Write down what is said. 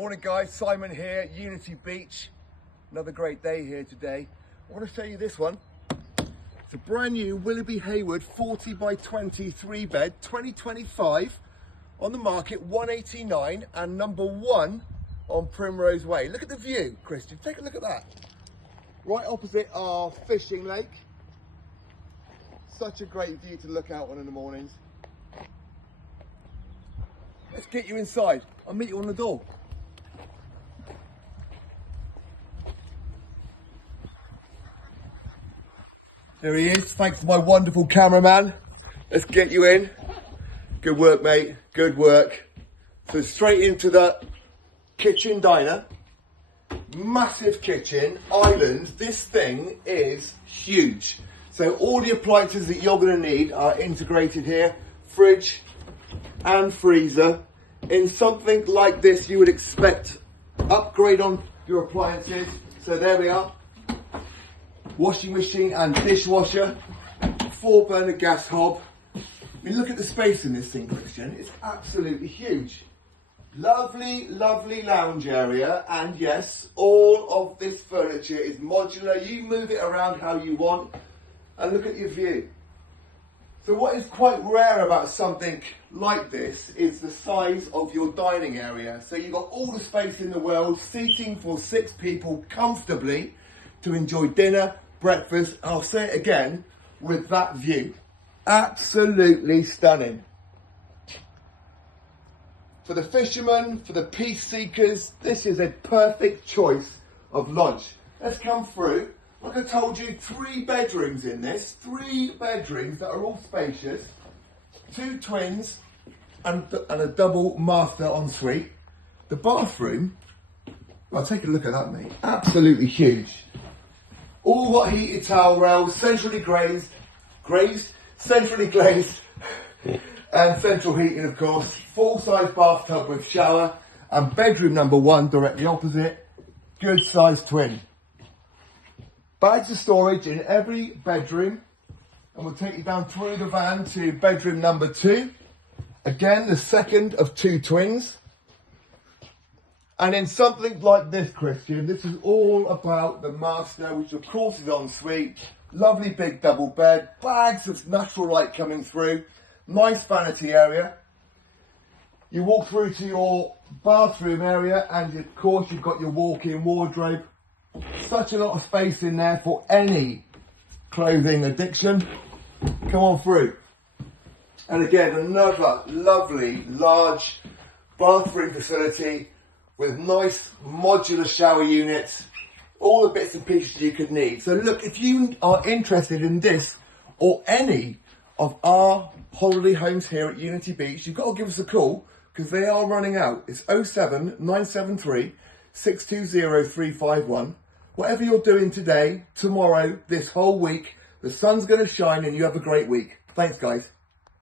Morning guys, Simon here, Unity Beach. Another great day here today. I want to show you this one. It's a brand new Willoughby Hayward 40 by 20 3-bed 2025 on the market, 189 and number 1 on Primrose Way. Look at the view, Christian, take a look at that. Right opposite our fishing lake. Such a great view to look out on in the mornings. Let's get you inside. I'll meet you on the door. There he is, thanks to my wonderful cameraman. Let's get you in. Good work, mate, good work. So straight into the kitchen diner. Massive kitchen, island. This thing is huge. So all the appliances that you're gonna need are integrated here. Fridge and freezer. In something like this, you would expect upgrade on your appliances. So there we are. Washing machine and dishwasher, 4-burner gas hob. I mean, look at the space in this thing, Christian. It's absolutely huge. Lovely, lovely lounge area. And yes, all of this furniture is modular. You move it around how you want. And look at your view. So what is quite rare about something like this is the size of your dining area. So you've got all the space in the world, seating for 6 people comfortably to enjoy dinner, breakfast. I'll say it again, with that view. Absolutely stunning. For the fishermen, for the peace seekers, this is a perfect choice of lunch. Let's come through. Like I told you, 3 bedrooms in this. 3 bedrooms that are all spacious. 2 twins and a double master ensuite. The bathroom, well, take a look at that, mate. Absolutely huge. All got heated towel rails, centrally centrally glazed, and central heating, of course. Full-size bathtub with shower, and bedroom number 1 directly opposite. Good size twin. Bags of storage in every bedroom, and we'll take you down through the van to bedroom number 2. Again, the second of 2 twins. And in something like this, Christian, this is all about the master, which of course is en suite. Lovely big double bed, bags of natural light coming through, nice vanity area. You walk through to your bathroom area, and of course you've got your walk-in wardrobe. Such a lot of space in there for any clothing addiction. Come on through. And again, another lovely large bathroom facility with nice modular shower units, all the bits and pieces you could need. So look, if you are interested in this or any of our holiday homes here at Unity Beach, you've got to give us a call because they are running out. It's 07 973 620 351. Whatever you're doing today, tomorrow, this whole week, the sun's going to shine and you have a great week. Thanks, guys.